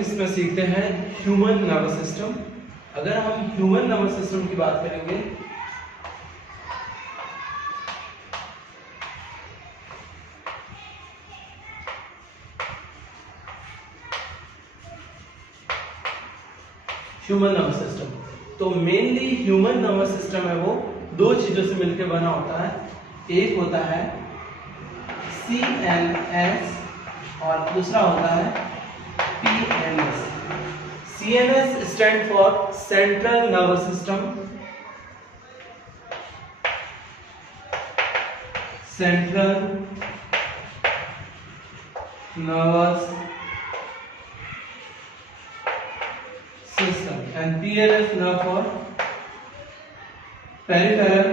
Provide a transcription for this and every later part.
इसमें सीखते हैं ह्यूमन नर्वस सिस्टम। अगर हम ह्यूमन नर्वस सिस्टम की बात करेंगे ह्यूमन नर्वस सिस्टम, तो मेनली ह्यूमन नर्वस सिस्टम है वो दो चीजों से मिलकर बना होता है। एक होता है CNS और दूसरा होता है PNS। CNS stand for central nervous system, central nervous system, and PNS now for peripheral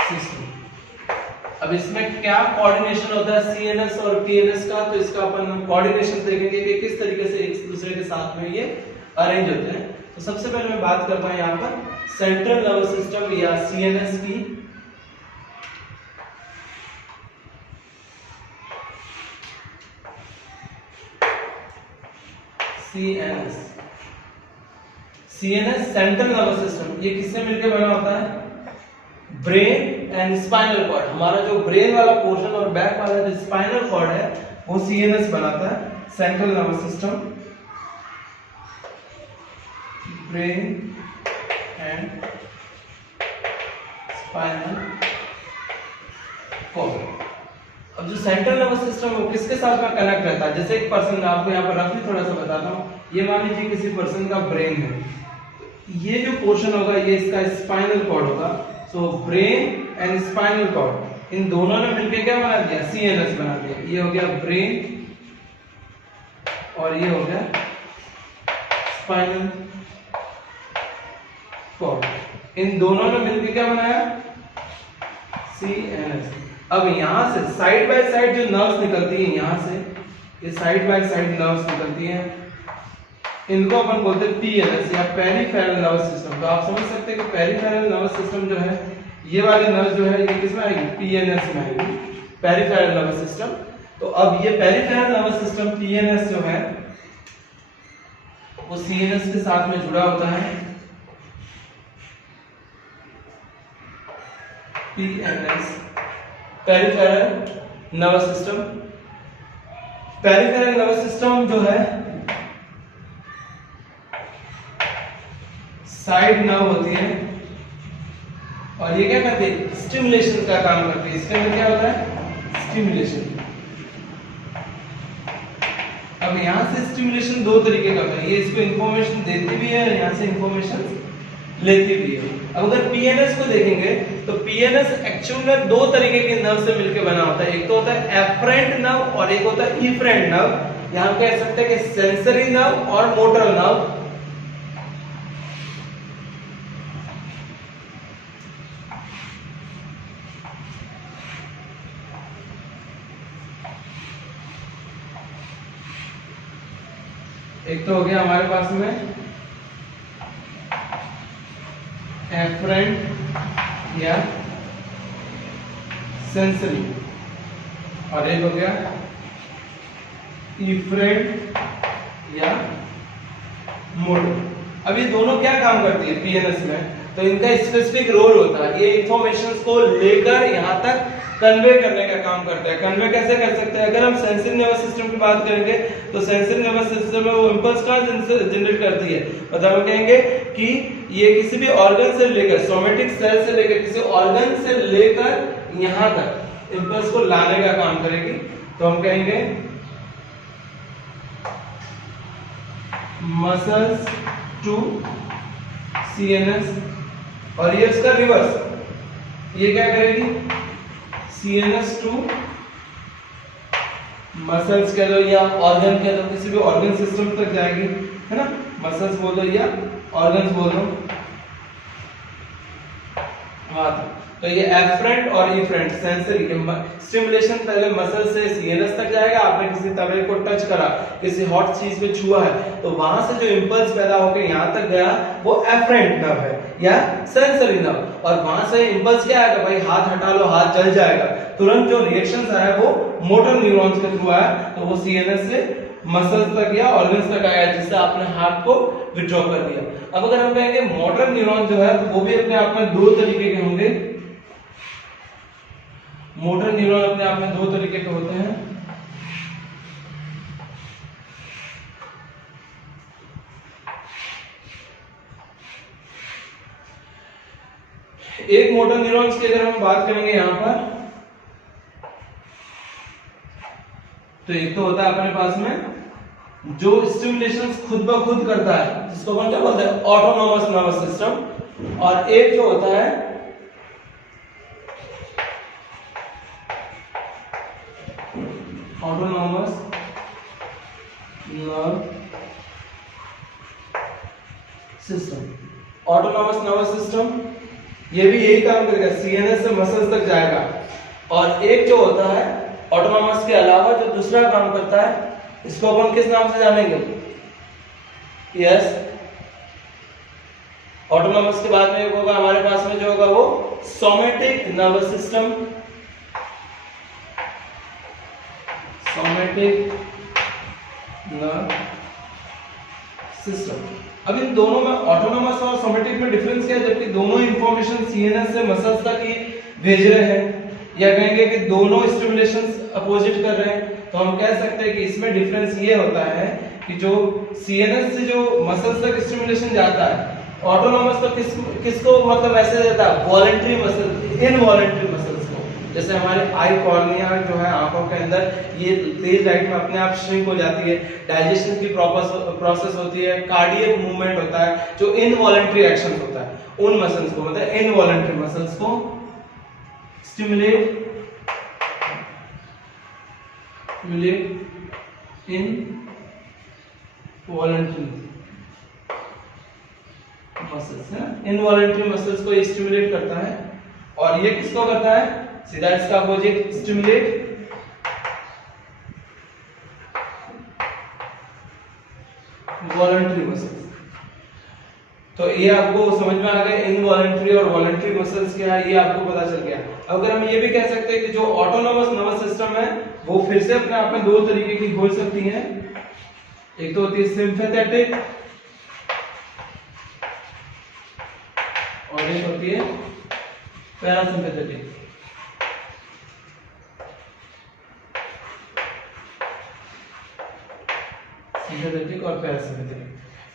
system. अब इसमें क्या कोऑर्डिनेशन होता है CNS और PNS का, तो इसका अपन कोऑर्डिनेशन देखेंगे कि किस तरीके से एक दूसरे के साथ में ये अरेंज होते हैं। तो सबसे पहले मैं बात करता हूं यहाँ पर सेंट्रल नर्वस सिस्टम या CNS की। CNS सेंट्रल नर्वस सिस्टम, ये किससे मिलकर बना होता है? Brain and spinal cord. हमारा जो ब्रेन वाला पोर्शन और बैक वाला जो स्पाइनल कॉर्ड है वो CNS बनाता है, central nervous system, brain and spinal cord. अब जो सेंट्रल नर्वस सिस्टम है वो किसके साथ में कनेक्ट रहता है? जैसे एक पर्सन का, आपको यहाँ पर रफली थोड़ा सा बताता हूँ, ये मान लीजिए किसी पर्सन का ब्रेन है, ये जो पोर्शन होगा ये इसका स्पाइनल कॉर्ड होगा। So brain and spinal cord, इन दोनों ने मिलकर क्या बना दिया? CNS बना दिया। ये हो गया ब्रेन और ये हो गया स्पाइनल कॉर्ड, इन दोनों ने मिलकर क्या बनाया? CNS। अब यहां से साइड बाय साइड जो नर्व्स निकलती हैं, यहां से ये साइड बाय साइड नर्व्स निकलती हैं, इनको अपन बोलते हैं PNS या पेरिफेरल नर्वस सिस्टम। तो आप समझ सकते हैं कि पेरिफेरल नर्वस सिस्टम जो है, ये वाली नर्व जो है ये किसमें आएगी? PNS में आएगी, पेरिफेरल नर्वस सिस्टम। तो अब ये पेरिफेरल नर्वस सिस्टम PNS जो है वो CNS के साथ में जुड़ा होता है। PNS peripheral nervous system. Peripheral nervous system जो है साइड नर्व होती है और ये क्या करती है? स्टिमुलेशन का काम करती है। इसके अंदर क्या होता है? स्टिमुलेशन। अब यहां से स्टिमुलेशन दो तरीके का होता है, ये इसको इंफॉर्मेशन देती भी है और यहां से इंफॉर्मेशन लेती भी है। अब अगर PNS को देखेंगे तो PNS एक्चुअल में दो तरीके के नर्व से मिलकर बना होता है। एक तो होता है एफरेंट नर्व और एक होता है इफरेंट नर्व। यहां कह सकते हैं कि सेंसरी नर्व और मोटर नर्व। एक तो हो गया हमारे पास में एफरेंट या सेंसरी और एक हो गया इफरेंट या मोटर। अब ये दोनों क्या काम करती है PNS में? तो इनका स्पेसिफिक रोल होता है, ये इंफॉर्मेशन को लेकर यहां तक कन्वे करने का काम करता है। कन्वे कैसे कर सकते हैं? अगर हम सेंसरी नर्वस सिस्टम की बात करेंगे तो सेंसरी नर्वस सिस्टम में वो इंपल्स कहां जनरेट करती है? मतलब हम कहेंगे कि ये किसी भी ऑर्गन से लेकर, सोमेटिक सेल से लेकर किसी ऑर्गन से लेकर यहां तक इंपल्स को लाने का काम करेगी। तो हम कहेंगे मसल्स टू CNS और ये इसका रिवर्स, ये क्या करेगी? CNS टू मसल्स कह लो या ऑर्गन कह लो, किसी भी ऑर्गन सिस्टम तक जाएगी, है ना? मसल्स बोलो या ऑर्गन्स बोलो, वहां तक। तो ये एफरेंट और इफरेंट सेंसरी स्टिमुलेशन पहले मसल से CNS तक जाएगा। आपने किसी तवे को टच करा, किसी हॉट चीज पे छुआ है, तो वहां से जो इंपल्स पैदा होकर यहां तक गया वो एफरेंट नर्व है। या सेंसरी नर्व। और वहां से इंपल्स क्या आएगा भाई, हाथ हटा लो हाथ जल जाएगा, तुरंत जो रिएक्शंस आया वो मोटर न्यूरॉन्स के थ्रू आया, तो वो सीएनएस से मसल्स तक या ऑर्गन्स तक आया, जिससे आपने हार्ट को विथड्रॉ कर दिया। अब अगर हम कहेंगे मोटर न्यूरॉन जो है तो वो भी अपने आप में दो तरीके के होंगे। मोटर न्यूरॉन अपने आप में दो तरीके के होते हैं। एक मोटर न्यूरॉन्स की अगर हम बात करेंगे यहां पर, तो एक तो होता है अपने पास में जो स्टिमुलेशंस खुद ब खुद करता है, जिसको अपन क्या बोलते हैं, ऑटोनोमस नर्वस सिस्टम। और एक जो होता है autonomous nerve system. Autonomous nervous system ये भी यही काम करेगा, सीएनएस से मसल्स तक जाएगा। और एक जो होता है ऑटोनोमस के अलावा जो दूसरा काम करता है, इसको अपन किस नाम से जानेंगे, यस, ऑटोनोमस के बाद में होगा हमारे पास में जो होगा वो somatic nervous system. Somatic nerve system. अब इन दोनों में ऑटोनोमस और सोमैटिक में डिफरेंस क्या है, जबकि दोनों इंफॉर्मेशन सीएनएस से मसल्स तक ही भेज रहे हैं, या कहेंगे कि दोनों स्टिमुलेशंस अपोजिट कर रहे हैं, तो हम कह सकते हैं कि इसमें डिफरेंस ये होता है कि जो सीएनएस से जो मसल्स तक स्टिमुलेशन जाता है, ऑटोनोमस तो किसको मतलब ऐसे देता है, वॉलंटरी मसल, इनवॉलंटरी मसल्स को। जैसे हमारे आई कॉर्निया जो है आंखों के अंदर, ये तेज लाइट में अपने आप श्रिंक हो जाती है, डाइजेशन की प्रोसेस होती है, कार्डियक मूवमेंट होता है, जो इनवॉलंटरी एक्शन होता है, उन मसल्स को मतलब इनवॉलंटरी मसल्स को स्टिमुलेट इन वॉलंटरी मसल्स है, इनवॉलंटरी मसल्स को स्टिमुलेट करता है। और ये किसको करता है, सीधा इसका अपोजिट, स्टिमुलेट वॉलंटरी मसल्स। तो ये आपको समझ में आ गया, इनवॉलंटरी और वॉलंटरी मसल्स क्या है, ये आपको पता चल गया। अगर हम ये भी कह सकते हैं कि जो ऑटोनोमस नर्वस सिस्टम है वो फिर से अपने आप में दो तरीके की हो सकती है। एक तो होती है सिंपैथेटिक और एक होती है पैरासिम्पैथेटिक। सिंपैथेटिक और पैरासिम्पैथेटिक,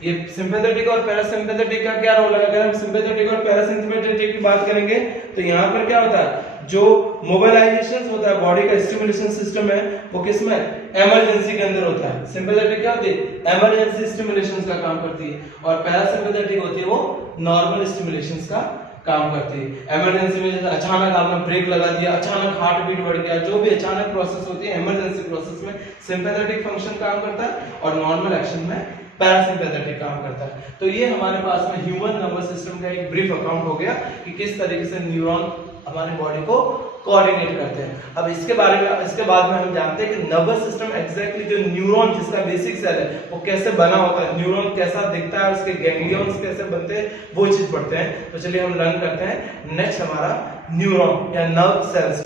ये सिंपैथेटिक और पैरासिम्पैथेटिक का क्या रोल है। अगर हम सिंपैथेटिक और पैरासिम्पैथेटिक की बात करेंगे तो यहाँ पर क्या होता है, जो मोबिलाइजेशन होता है बॉडी का स्टिमुलेशन सिस्टम है वो किसमें, इमरजेंसी के अंदर होता है। सिंपैथेटिक क्या होती है, इमरजेंसी स्टिमुलेशन का काम करती है, और पैरासिम्पैथेटिक होती है वो नॉर्मल स्टिमुलेशन का काम करती है। इमरजेंसी में जैसे अचानक आपने ब्रेक लगा दिया, अचानक हार्ट बीट बढ़ गया, जो भी अचानक प्रोसेस होती है इमरजेंसी प्रोसेस में सिंपैथेटिक फंक्शन काम करता है, और नॉर्मल एक्शन में पैरासिम्पैथेटिक काम करता है। तो ये हमारे पास में ह्यूमन नर्वस सिस्टम का एक ब्रीफ अकाउंट हो गया कि किस तरीके से न्यूरॉन हमारी बॉडी को कोऑर्डिनेट करते हैं। अब इसके बाद में हम जानते हैं कि नर्वस सिस्टम एग्जैक्टली जो न्यूरॉन जिसका बेसिक सेल है वो कैसे बना होता है, न्यूरॉन कैसा दिखता है, उसके गैंग्लियंस कैसे बनते हैं, वो चीज पढ़ते हैं। तो चलिए हम लर्न करते हैं नेक्स्ट हमारा न्यूरॉन या नर्व सेल्स।